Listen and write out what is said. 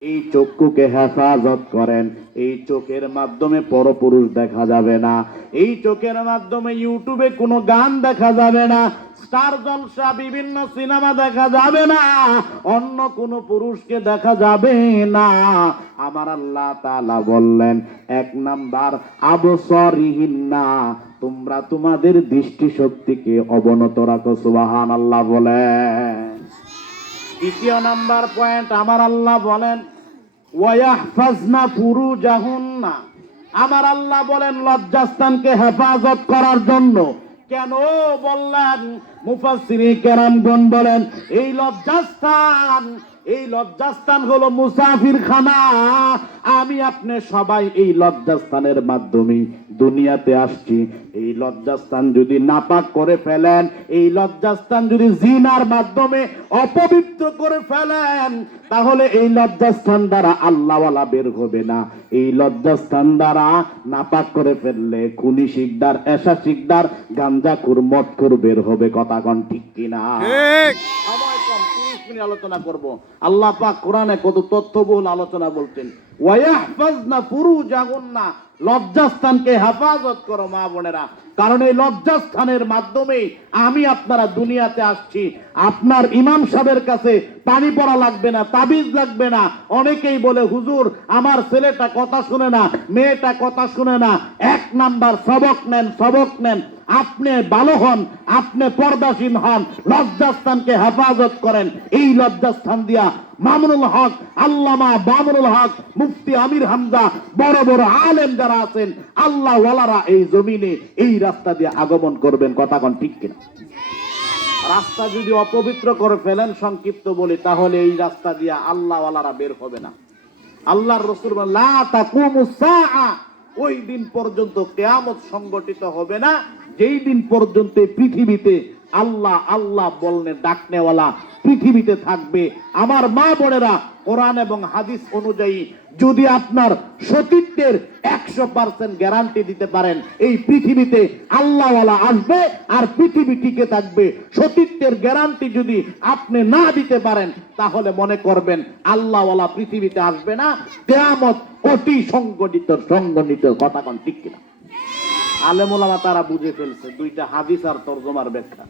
এই চক্ষুকে হেফাজত করেন। এই চোখের মাধ্যমে পরপুরুষ দেখা যাবে না। এই চোখের মাধ্যমে ইউটিউবে কোনো গান দেখা যাবে না। স্টার জলসা, বিভিন্ন সিনেমা দেখা যাবে না। অন্য কোন পুরুষকে দেখা যাবে না। আমার আল্লাহ তাআলা বললেন, এক নাম্বার আবসরিহীনা তোমরা তোমাদের দৃষ্টিশক্তিকে অবনত রাখো সুবাহান আল্লাহ বলেন। দ্বিতীয় নাম্বার পয়েন্ট, আমার আল্লাহ বলেন ওয়াহফাজনা ফুরুজাহুন্না। আমার আল্লাহ বলেন, লজ্জাস্থানকে হেফাজত করার জন্য। কেন বললেন? মুফাসসিরি কেরামগণ বলেন, এই লজ্জাস্থান এই লজ্জাস্থান হলো মুসাফির খানা আমি আপনি সবাই এই লজ্জাস্থানের মাধ্যমে দুনিয়াতে আসছি। এই লজ্জাস্থান যদি নাপাক করে ফেলেন এই লজ্জাস্থান যদি জিনার মাধ্যমে অপবিত্র করে ফেলেন তাহলে এই লজ্জাস্থান দ্বারা আল্লাহওয়ালা বের হবে না। এই লজ্জাস্থান দ্বারা নাপাক করে ফেললে খুনি শিকদার এসা শিকদার গাঞ্জাখুর মদখুর বের হবে। কথা কন ঠিক কিনা? সময় কম। তিরিশ মিনিট আলোচনা করব। আল্লাহ পাক কোরআনে কত তথ্যবহুল আলোচনা বলছেন। ওয়াহফাজনা লজ্জাস্থানকে হেফাজত করো মা বোনেরা। কারণ এই লজ্জাস্থানের আমি আপনারা দুনিয়াতে আসছি। আপনার ইমাম সাহেবের কাছে পানি পড়া লাগবে না, তাবিজ লাগবে না। অনেকেই বলে, হুজুর, আমার ছেলেটা কথা শুনে না, মেয়েটা কথা শুনে না। এক নাম্বার সবক নেন সবক নেন। আপনি ভালো হন, আপনি পর্দাসীন হন, লজ্জাস্থানকে হেফাজত করেন। এই লজ্জাস্থান দিয়া মামুনুল হক, আল্লামা বামুনুল হক, মুফতি আমির হামজা, বড় বড় আলেম যারা আছেন, আল্লাহ ওয়ালারা এই জমিনে এই রাস্তা দিয়ে আগমন করবেন, কথা কোন ঠিক কিনা রাস্তা যদি অপবিত্র করে ফেলেন, সংক্ষিপ্ত বলি, তাহলে এই রাস্তা দিয়ে আল্লাহ ওয়ালারা বের হবে না আল্লাহর রসুল। ওই দিন পর্যন্ত কেয়ামত সংগঠিত হবে না যেই দিন পর্যন্ত পৃথিবীতে আল্লাহ আল্লাহ বলনে ডাকনেওয়ালা পৃথিবীতে থাকবে। আমার মা বোনেরা কোরআন এবং হাদিস অনুযায়ী যদি আপনার সতীত্বের একশো পার্সেন্ট গ্যারান্টি দিতে পারেন, এই পৃথিবীতে আল্লাহওয়ালা আসবে আর পৃথিবী টিকে থাকবে। সতীত্বের গ্যারান্টি যদি আপনি না দিতে পারেন, তাহলে মনে করবেন আল্লাহওয়ালা পৃথিবীতে আসবে না। কেয়ামত অতি সংগঠিত সংগঠিত, কথা কোন ঠিক কিনা? আলেমোলামা তারা বুঝে ফেলছে, দুইটা হাদিস আর তর্জমার ব্যাখ্যা।